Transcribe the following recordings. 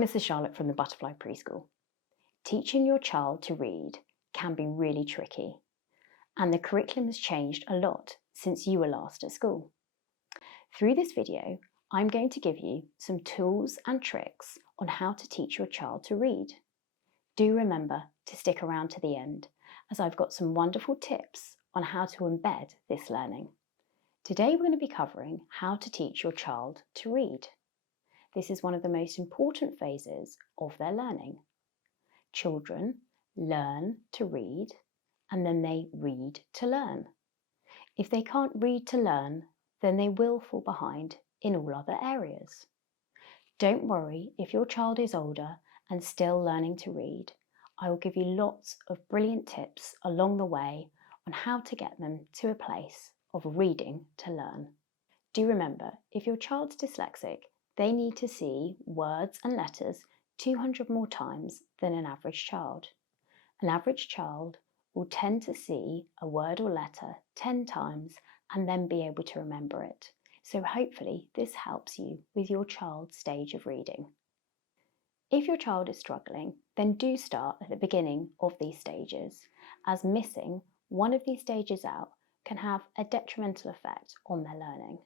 I'm Mrs. Charlotte from the Butterfly Preschool. Teaching your child to read can be really tricky, and the curriculum has changed a lot since you were last at school. Through this video, I'm going to give you some tools and tricks on how to teach your child to read. Do remember to stick around to the end, as I've got some wonderful tips on how to embed this learning. Today we're going to be covering how to teach your child to read. This is one of the most important phases of their learning. Children learn to read and then they read to learn. If they can't read to learn, then they will fall behind in all other areas. Don't worry if your child is older and still learning to read. I will give you lots of brilliant tips along the way on how to get them to a place of reading to learn. Do remember, if your child's dyslexic, they need to see words and letters 200 more times than an average child. An average child will tend to see a word or letter 10 times and then be able to remember it. So hopefully this helps you with your child's stage of reading. If your child is struggling, then do start at the beginning of these stages, as missing one of these stages out can have a detrimental effect on their learning.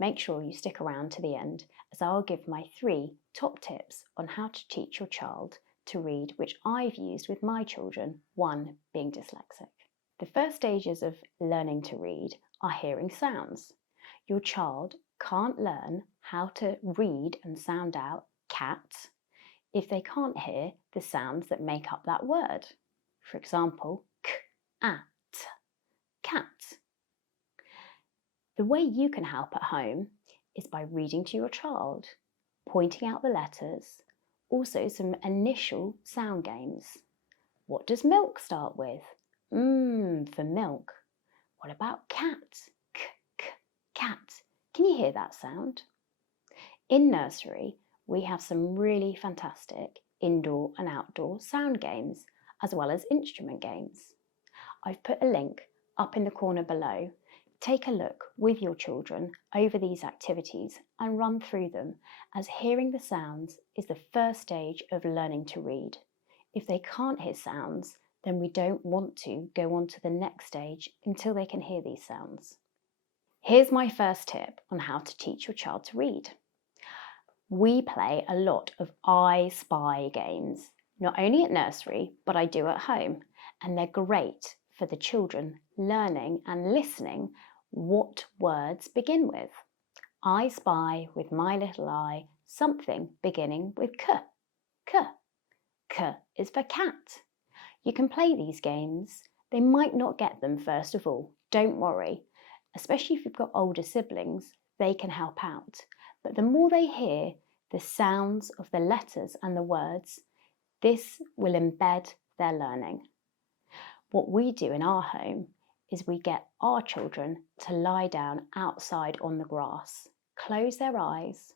Make sure you stick around to the end, as I'll give my 3 top tips on how to teach your child to read, which I've used with my children, one being dyslexic. The first stages of learning to read are hearing sounds. Your child can't learn how to read and sound out cat if they can't hear the sounds that make up that word. For example, k, at, cat. The way you can help at home is by reading to your child, pointing out the letters, also some initial sound games. What does milk start with? For milk. What about cat? K, k, cat. Can you hear that sound? In nursery, we have some really fantastic indoor and outdoor sound games, as well as instrument games. I've put a link up in the corner below. Take a look with your children over these activities and run through them, as hearing the sounds is the first stage of learning to read. If they can't hear sounds, then we don't want to go on to the next stage until they can hear these sounds. Here's my first tip on how to teach your child to read. We play a lot of I Spy games, not only at nursery, but I do at home, and they're great for the children learning and listening what words begin with. I spy with my little eye something beginning with k, k. K is for cat. You can play these games. They might not get them first of all, don't worry. Especially if you've got older siblings, they can help out. But the more they hear the sounds of the letters and the words, this will embed their learning. What we do in our home is we get our children to lie down outside on the grass, close their eyes,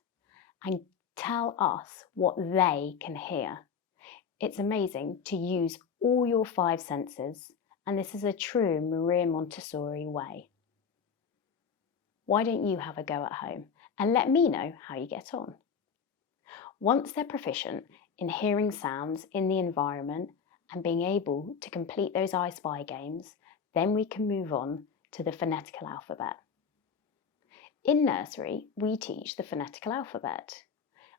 and tell us what they can hear. It's amazing to use all your 5 senses, and this is a true Maria Montessori way. Why don't you have a go at home and let me know how you get on? Once they're proficient in hearing sounds in the environment and being able to complete those I Spy games, then we can move on to the phonetical alphabet. In nursery, we teach the phonetical alphabet.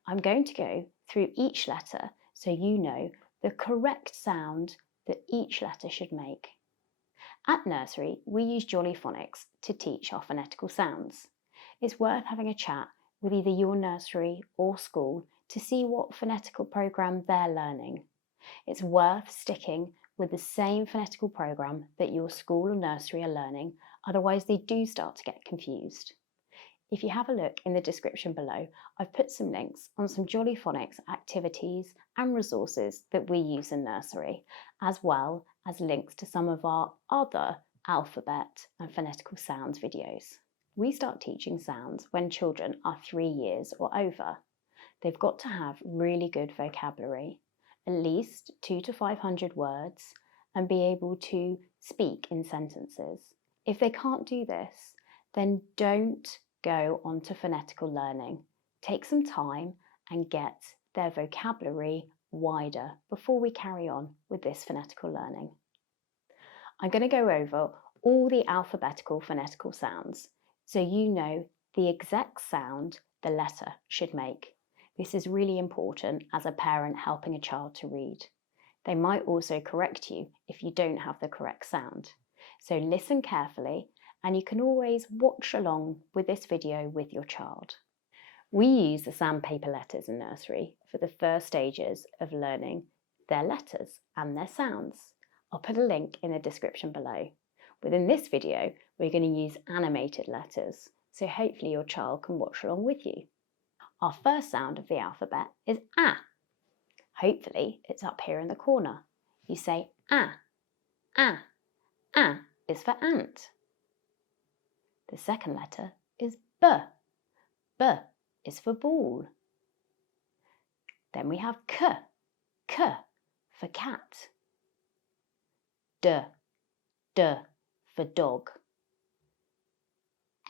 I'm going to go through each letter so you know the correct sound that each letter should make. At nursery, we use Jolly Phonics to teach our phonetical sounds. It's worth having a chat with either your nursery or school to see what phonetical program they're learning. It's worth sticking with the same phonetical program that your school or nursery are learning, otherwise they do start to get confused. If you have a look in the description below, I've put some links on some Jolly Phonics activities and resources that we use in nursery, as well as links to some of our other alphabet and phonetical sounds videos. We start teaching sounds when children are 3 years or over. They've got to have really good vocabulary, at least 200 to 500 words, and be able to speak in sentences. If they can't do this, then don't go on to phonetical learning. Take some time and get their vocabulary wider before we carry on with this phonetical learning. I'm going to go over all the alphabetical phonetical sounds so you know the exact sound the letter should make. This is really important as a parent helping a child to read. They might also correct you if you don't have the correct sound. So listen carefully, and you can always watch along with this video with your child. We use the sandpaper letters in nursery for the first stages of learning their letters and their sounds. I'll put a link in the description below. Within this video, we're going to use animated letters, so hopefully your child can watch along with you. Our first sound of the alphabet is A. Hopefully it's up here in the corner. You say A, A. A is for ant. The second letter is B. B is for ball. Then we have K, K for cat. D, D for dog.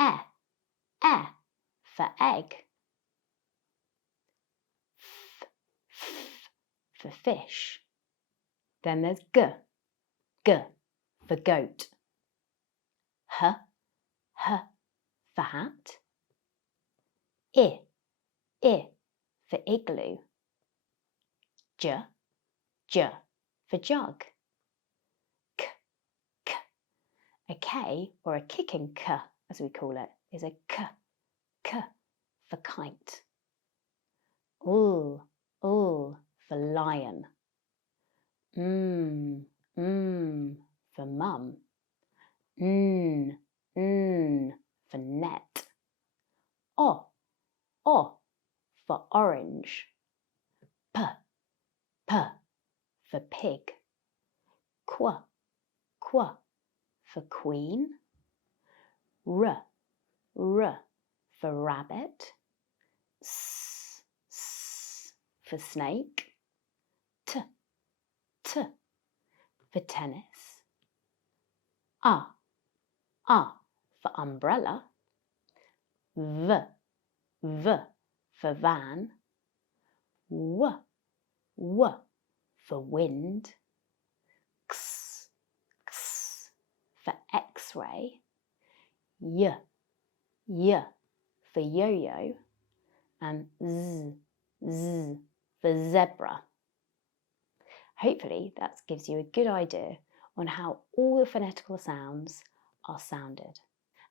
E, E for egg. F, F for fish. Then there's G, G for goat. H, H for hat. I for igloo. J, J for jug. K, K. A K, or a kicking K as we call it, is a K, K for kite. L for lion. For mum. N for net. O for orange. P for pig. Qu for queen. R for rabbit. S for snake. T for tennis. A for umbrella. V for van. W for wind. X for X-ray. Y for yo-yo. And Z for zebra. Hopefully that gives you a good idea on how all the phonetical sounds are sounded.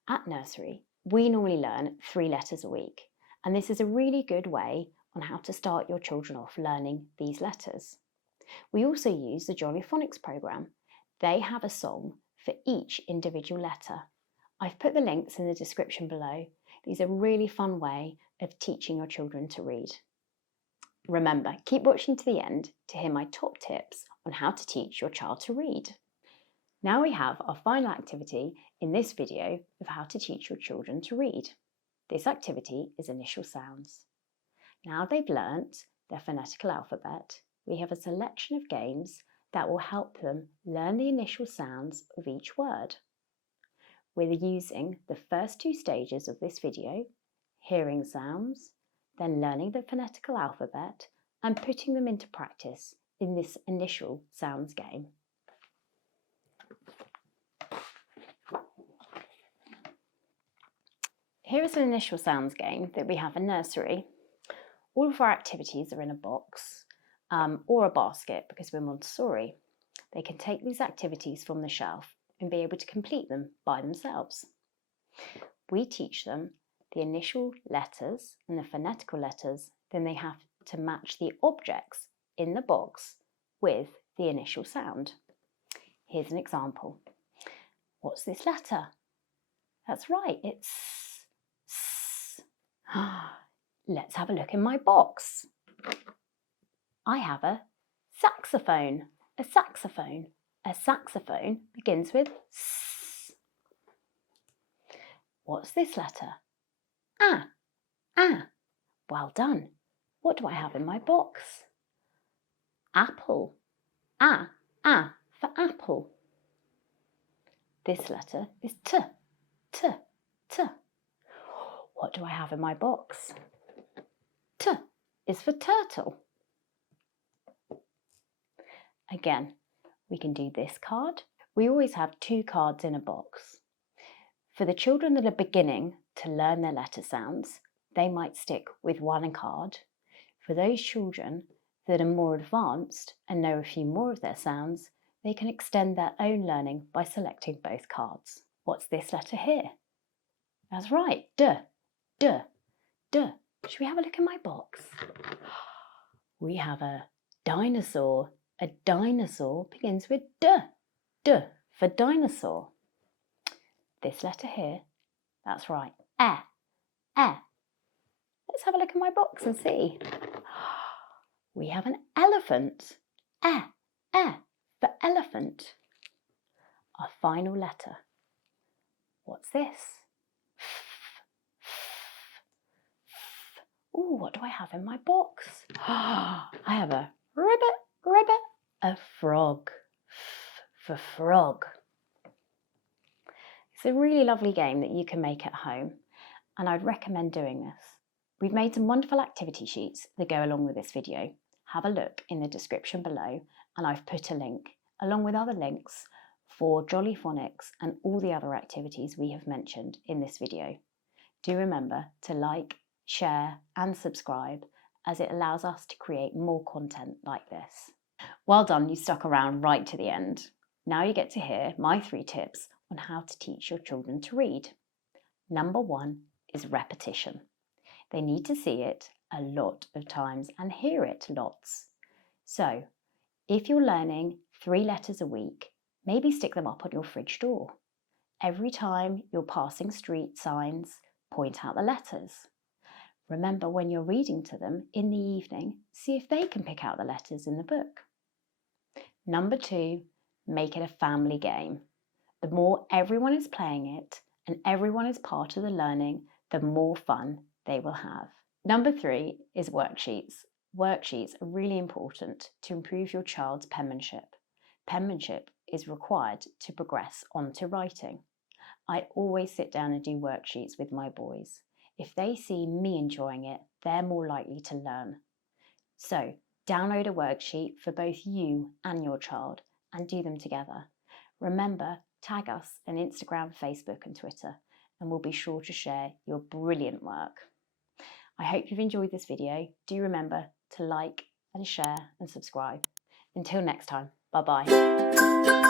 At nursery, we normally learn 3 letters a week, and this is a really good way on how to start your children off learning these letters. We also use the Jolly Phonics program. They have a song for each individual letter. I've put the links in the description below. These are a really fun way of teaching your children to read. Remember, keep watching to the end to hear my top tips on how to teach your child to read. Now we have our final activity in this video of how to teach your children to read. This activity is initial sounds. Now they've learnt their phonetical alphabet, we have a selection of games that will help them learn the initial sounds of each word. We're using the first 2 stages of this video, hearing sounds, then learning the phonetical alphabet and putting them into practice in this initial sounds game. Here is an initial sounds game that we have in nursery. All of our activities are in a box or a basket because we're Montessori. They can take these activities from the shelf and be able to complete them by themselves. We teach them the initial letters and the phonetical letters, then they have to match the objects in the box with the initial sound. Here's an example. What's this letter? That's right, it's S. Let's have a look in my box. I have a saxophone. A saxophone. A saxophone begins with S. What's this letter? A. A. Well done. What do I have in my box? Apple. A. A for apple. This letter is T. T. T. What do I have in my box? T. is for turtle. Again, we can do this card. We always have 2 cards in a box. For the children that are beginning to learn their letter sounds, they might stick with 1 card. For those children that are more advanced and know a few more of their sounds, they can extend their own learning by selecting both cards. What's this letter here? That's right, D, D, D. Should we have a look in my box? We have a dinosaur. A dinosaur begins with D, D for dinosaur. This letter here, that's right, E, E. Let's have a look in my box and see. We have an elephant. E, E for elephant. Our final letter. What's this? Oh, what do I have in my box? I have a ribbit, a frog. For frog. It's a really lovely game that you can make at home, and I'd recommend doing this. We've made some wonderful activity sheets that go along with this video. Have a look in the description below, and I've put a link, along with other links, for Jolly Phonics and all the other activities we have mentioned in this video. Do remember to like, share and subscribe, as it allows us to create more content like this. Well done, you stuck around right to the end. Now you get to hear my 3 tips on how to teach your children to read. Number 1 is repetition. They need to see it a lot of times and hear it lots. So, if you're learning 3 letters a week, maybe stick them up on your fridge door. Every time you're passing street signs, point out the letters. Remember, when you're reading to them in the evening, see if they can pick out the letters in the book. Number 2, make it a family game. The more everyone is playing it and everyone is part of the learning, the more fun they will have. Number 3 is worksheets. Worksheets are really important to improve your child's penmanship. Penmanship is required to progress onto writing. I always sit down and do worksheets with my boys. If they see me enjoying it, they're more likely to learn. So, download a worksheet for both you and your child and do them together. Remember, tag us on Instagram, Facebook and Twitter, and we'll be sure to share your brilliant work. I hope you've enjoyed this video. Do remember to like and share and subscribe. Until next time, bye-bye.